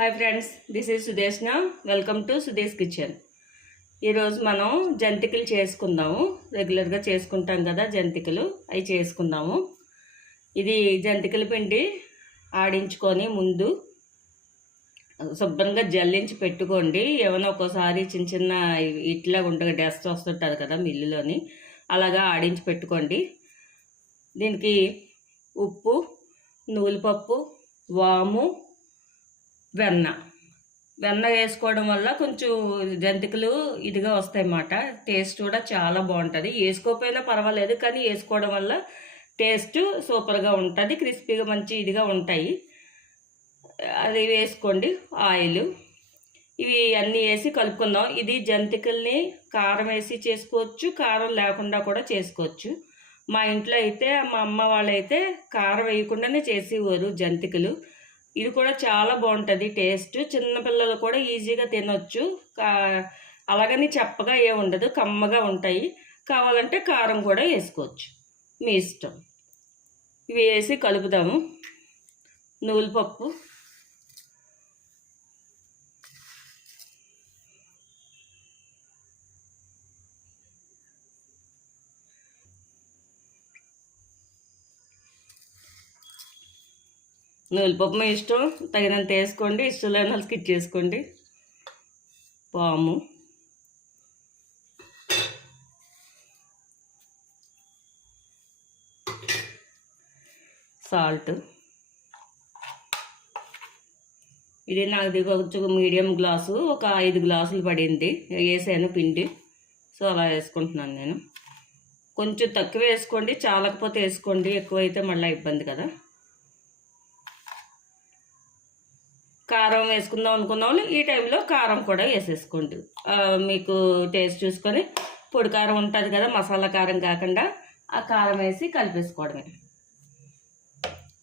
Hi friends, this is Sudeshna. Welcome to Sudesh kitchen. ఈరోజు మనం జంతికలు చేసుకుందాము. రెగ్యులర్గా చేసుకుంటాం కదా జంతికలు, అవి చేసుకుందాము. ఇది జంతికల పిండి ఆడించుకొని ముందు శుభ్రంగా జల్లించి పెట్టుకోండి. ఏమైనా ఒక్కోసారి చిన్న చిన్న ఇట్లా ఉండగా డస్ట్ వస్తుంటుంది కదా మిల్లులోని, అలాగా ఆడించి పెట్టుకోండి. దీనికి ఉప్పు, నువ్వులపప్పు, వాము, వెన్న వేసుకోవడం వల్ల కొంచెం జంతికలు ఇదిగా వస్తాయి అన్నమాట. టేస్ట్ కూడా చాలా బాగుంటుంది. వేసుకోకపోయినా పర్వాలేదు, కానీ వేసుకోవడం వల్ల టేస్ట్ సూపర్గా ఉంటుంది. క్రిస్పీగా మంచి ఇదిగా ఉంటాయి. అది వేసుకోండి. ఆయిల్, ఇవి అన్నీ వేసి కలుపుకుందాం. ఇది జంతికల్ని కారం వేసి చేసుకోవచ్చు, కారం లేకుండా కూడా చేసుకోవచ్చు. మా ఇంట్లో అయితే మా అమ్మ వాళ్ళైతే కారం వేయకుండానే చేసేవారు జంతికలు. ఇది కూడా చాలా బాగుంటుంది టేస్ట్. చిన్నపిల్లలు కూడా ఈజీగా తినొచ్చు. అలాగని చెప్పగా ఉండదు, కమ్మగా ఉంటాయి. కావాలంటే కారం కూడా వేసుకోవచ్చు, మీ ఇష్టం. ఇవి వేసి కలుపుదాము. నువ్వులపప్పు, నువ్వులపప్పు మీ ఇష్టం, తగినంత వేసుకోండి. ఇష్టం లేని వాళ్ళు స్కిప్ చేసుకోండి. పాము, సాల్ట్. ఇది నాకు కొంచెం మీడియం గ్లాసు, ఒక 5 గ్లాసులు పడింది. వేసాను పిండి, సో అలా వేసుకుంటున్నాను నేను. కొంచెం తక్కువ వేసుకోండి, చాలకపోతే వేసుకోండి. ఎక్కువైతే మళ్ళీ ఇబ్బంది కదా. కారం వేసుకుందాం అనుకున్న వాళ్ళు ఈ టైంలో కారం కూడా వేసేసుకోండి. మీకు టేస్ట్ చూసుకొని, పొడి కారం ఉంటుంది కదా, మసాలా కారం కాకుండా ఆ కారం వేసి కలిపేసుకోవడమే.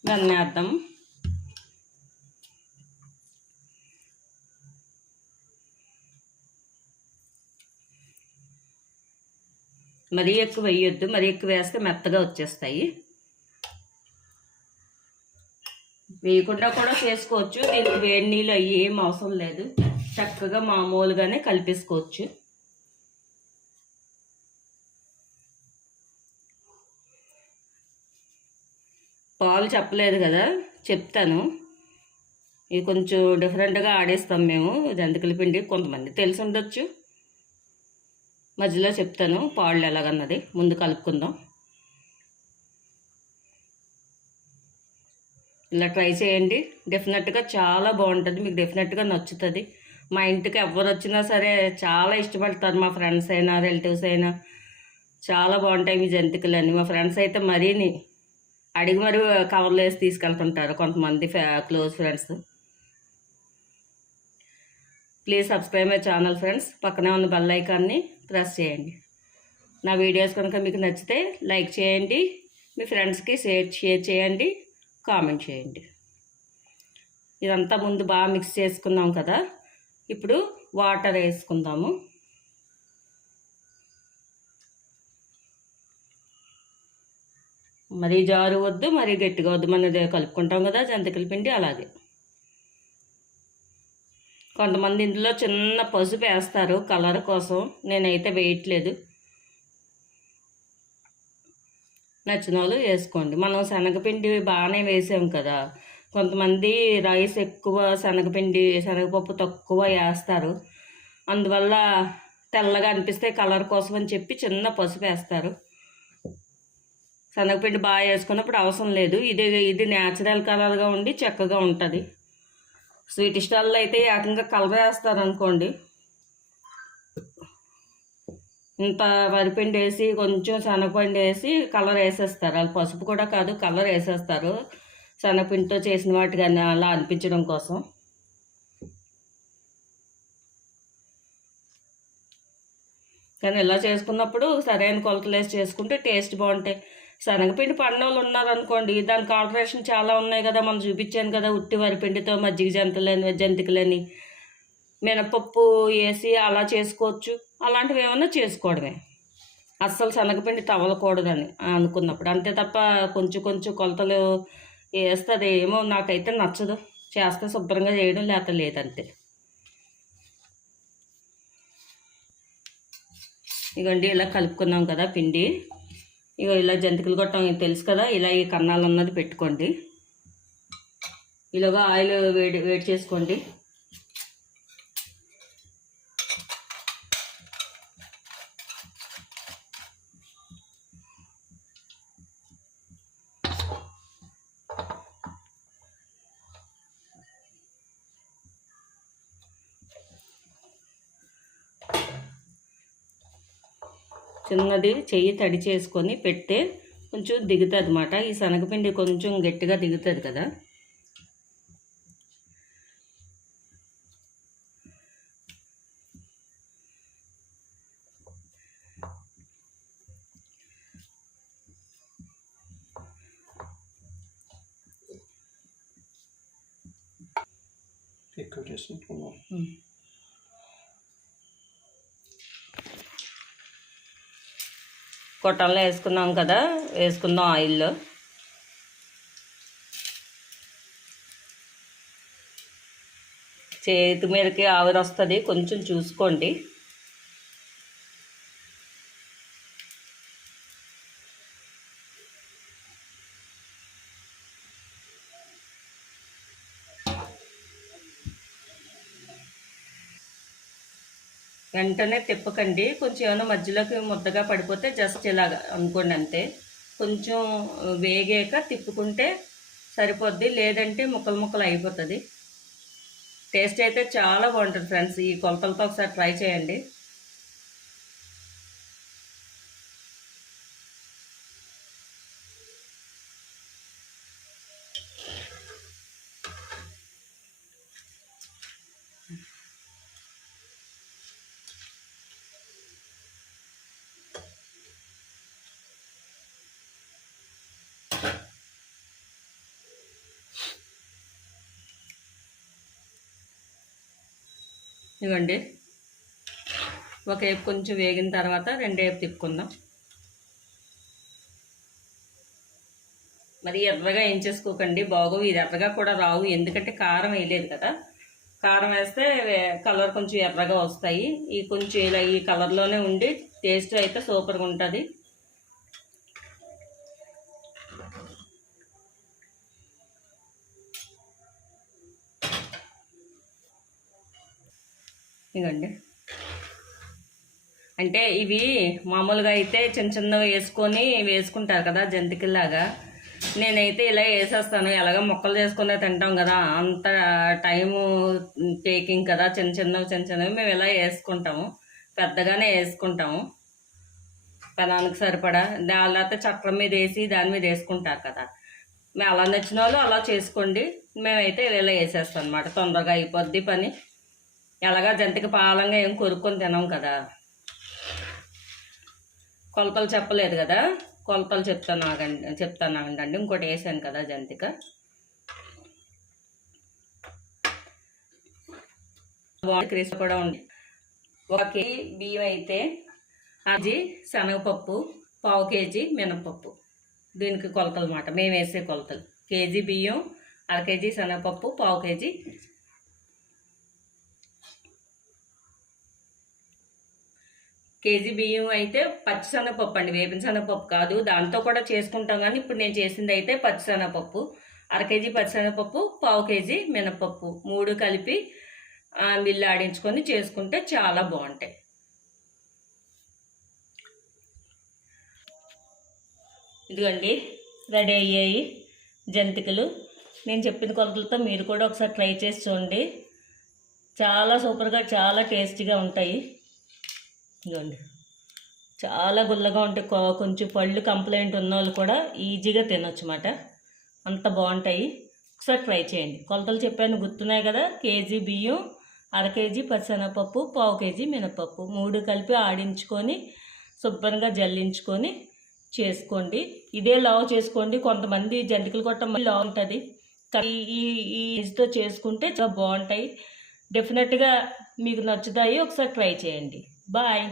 వెన్నేద్దాం. మరీ ఎక్కువ వేయొద్దు, మరీ ఎక్కువ వేస్తే మెత్తగా వచ్చేస్తాయి. వేయకుండా కూడా చేసుకోవచ్చు. దీనికి వేడి నీళ్ళు అవి ఏం అవసరం లేదు, చక్కగా మామూలుగానే కలిపేసుకోవచ్చు. పాలు చెప్పలేదు కదా, చెప్తాను. ఇది కొంచెం డిఫరెంట్గా ఆడేస్తాం మేము జంతికల పిండి. కొంతమంది తెలిసి ఉండొచ్చు, మధ్యలో చెప్తాను పాలు ఎలాగన్నది. ముందు కలుపుకుందాం. ఇలా ట్రై చేయండి, డెఫినెట్గా చాలా బాగుంటుంది. మీకు డెఫినెట్గా నచ్చుతుంది. మా ఇంటికి ఎవరు వచ్చినా సరే చాలా ఇష్టపడతారు. మా ఫ్రెండ్స్ అయినా రిలేటివ్స్ అయినా చాలా బాగుంటాయి మీ జంతికలు. మా ఫ్రెండ్స్ అయితే మరీని అడిగి మరీ కవర్లు వేసి తీసుకెళ్తుంటారు, కొంతమంది close friends. Please subscribe my channel friends. పక్కనే ఉన్న బెల్ ఐకాన్ని ప్రెస్ చేయండి. నా వీడియోస్ కనుక మీకు నచ్చితే లైక్ చేయండి, మీ ఫ్రెండ్స్కి షేర్ చేయండి, కామెంట్ చేయండి. ఇదంతా ముందు బాగా మిక్స్ చేసుకున్నాం కదా. ఇప్పుడు వాటర్ వేసుకుందాము. మరీ జారు వద్దు, మరీ గట్టిగా వద్దు. మనది కలుపుకుంటాం కదా జంతికల పిండి, అలాగే. కొంతమంది ఇందులో చిన్న పసుపు వేస్తారు కలర్ కోసం, నేనైతే వేయట్లేదు. నచ్చిన వాళ్ళు వేసుకోండి. మనం శనగపిండి బాగానే వేసాం కదా. కొంతమంది రైస్ ఎక్కువ, శనగపప్పు తక్కువ వేస్తారు. అందువల్ల తెల్లగా అనిపిస్తే కలర్ కోసం అని చెప్పి చిన్న పసుపు వేస్తారు. శనగపిండి బాగా వేసుకున్నప్పుడు అవసరం లేదు. ఇది న్యాచురల్ కలర్గా ఉండి చక్కగా ఉంటుంది. స్వీట్ స్టాల్లో అయితే ఏకంగా కలర్ వేస్తారు అనుకోండి. ఇంత వరిపిండి వేసి కొంచెం శనగపిండి వేసి కలర్ వేసేస్తారు. వాళ్ళు పసుపు కూడా కాదు, కలర్ వేసేస్తారు శనగపిండితో చేసిన వాటికి అలా అనిపించడం కోసం. కానీ ఇలా చేసుకున్నప్పుడు సరైన కొలతలు వేసి చేసుకుంటే టేస్ట్ బాగుంటాయి. శనగపిండి పడిన వాళ్ళు ఉన్నారనుకోండి, దానికి ఆల్టరేషన్ చాలా ఉన్నాయి కదా. మనం చూపించాను కదా, ఉట్టి వరిపిండితో మజ్జిగ జంతికలని మినపప్పు వేసి అలా చేసుకోవచ్చు. అలాంటివి ఏమన్నా చేసుకోవడమే. అస్సలు శనగపిండి తవలకూడదని అనుకున్నప్పుడు అంతే తప్ప కొంచెం కొంచెం కొలతలు వేస్తుంది ఏమో నాకైతే నచ్చదు. చేస్తే శుభ్రంగా చేయడం లేకపోతే లేదంతే. ఇగోండి ఇలా కలుపుకున్నాం కదా పిండి. ఇగో ఇలా జంతికలు కొట్టడం తెలుసు కదా, ఇలా ఈ కన్నాలు అన్నది పెట్టుకోండి. ఇలాగా ఆయిల్ వేడి చేసుకోండి. చిన్నది చెయ్యి తడి చేసుకొని పెడితే కొంచెం దిగుతుంది అన్నమాట. ఈ శనగపిండి కొంచెం గట్టిగా దిగుతుంది కదా. ఎక్కువ చేసుకుంటున్నాం. కొట్టంలో వేసుకున్నాం కదా, వేసుకుందాం ఆయిల్లో. చేతి మీదకి ఆవిరి వస్తుంది, కొంచెం చూసుకోండి. వెంటనే తిప్పకండి, కొంచెం ఏమైనా మధ్యలోకి ముద్దగా పడిపోతే జస్ట్ ఇలాగ అనుకోండి అంతే. కొంచెం వేగాక తిప్పుకుంటే సరిపోద్ది, లేదంటే ముక్కలు ముక్కలు అయిపోతుంది. టేస్ట్ అయితే చాలా బాగుంటుంది ఫ్రెండ్స్. ఈ కొలతలతో ఒకసారి ట్రై చేయండి. ఇవ్వండి, ఒక వైపు కొంచెం వేగిన తర్వాత రెండో వైపు తిప్పుకుందాం. మరి ఎర్రగా ఏం చేసుకోకండి, బాగోవు. ఇది ఎర్రగా కూడా రావు, ఎందుకంటే కారం వేయలేదు కదా. కారం వేస్తే కలర్ కొంచెం ఎర్రగా వస్తాయి. ఈ కొంచెం ఇలా ఈ కలర్లోనే ఉండి టేస్ట్ అయితే సూపర్గా ఉంటుంది. ఇదండి, అంటే ఇవి మామూలుగా అయితే చిన్న చిన్నగా వేసుకుంటారు కదా జంతికల్లాగా. నేనైతే ఇలా వేసేస్తాను. ఎలాగ మొక్కలు చేసుకునే తింటాం కదా, అంత టైము టేకింగ్ కదా. చిన్నవి మేము ఇలా వేసుకుంటాము, పెద్దగానే వేసుకుంటాము. పెనానికి సరిపడా లేకపోతే చక్రం మీద వేసి దాని మీద వేసుకుంటారు కదా. మేము అలా నచ్చిన వాళ్ళు అలా చేసుకోండి. మేమైతే ఇలా వేసేస్తాం అన్నమాట, తొందరగా అయిపోద్ది పని. ఎలాగా జంతిక పాలంగా ఏం కొరుక్కొని తినాం కదా. కొలతలు చెప్పలేదు కదా, కొలతలు చెప్తానండి. ఇంకోటి వేసాను కదా జంతిక. క్రిస్ కూడా ఉంది. 1 కేజీ బియ్యం అయితే అది శనగపప్పు, 1/2 కేజీ మినపప్పు. దీనికి కొలతలు అన్నమాట, మేము వేసే కొలతలు. కేజీ బియ్యం, 1/2 కేజీ శనగపప్పు, 1/2 కేజీ కేజీ బియ్యం అయితే పచ్చిశనగపప్పు అండి, వేపిన శనగపప్పు కాదు. దాంతో కూడా చేసుకుంటాం, కానీ ఇప్పుడు నేను చేసింది అయితే పచ్చిశనగపప్పు. 1/2 కేజీ పచ్చిశనగపప్పు, 1/2 కేజీ మినపప్పు, 3 కలిపి మిల్లు ఆడించుకొని చేసుకుంటే చాలా బాగుంటాయి. ఇదిగోండి, రెడీ అయ్యాయి జంతికలు. నేను చెప్పిన కొలతలతో మీరు కూడా ఒకసారి ట్రై చేసి చూడండి. చాలా సూపర్గా, చాలా టేస్టీగా ఉంటాయి. ఇదిగోండి, చాలా గుల్లగా ఉంటాయి. కొంచెం పళ్ళు కంప్లైంట్ ఉన్న వాళ్ళు కూడా ఈజీగా తినొచ్చు అన్నమాట, అంత బాగుంటాయి. ఒకసారి ట్రై చేయండి. కొలతలు చెప్పాను గుర్తున్నాయి కదా. కేజీ బియ్యం, 1/2 కేజీ పచ్చిశనగపప్పు, 1/2 కేజీ మినపప్పు, 3 కలిపి ఆడించుకొని శుభ్రంగా జల్లించుకొని చేసుకోండి. ఇదే లావు చేసుకోండి. కొంతమంది జంతికలు కొట్టడం లావు ఉంటుంది, ఈ ఇదితో చేసుకుంటే చాలా బాగుంటాయి. డెఫినెట్గా మీకు నచ్చుతాయి. ఒకసారి ట్రై చేయండి. బాయ్.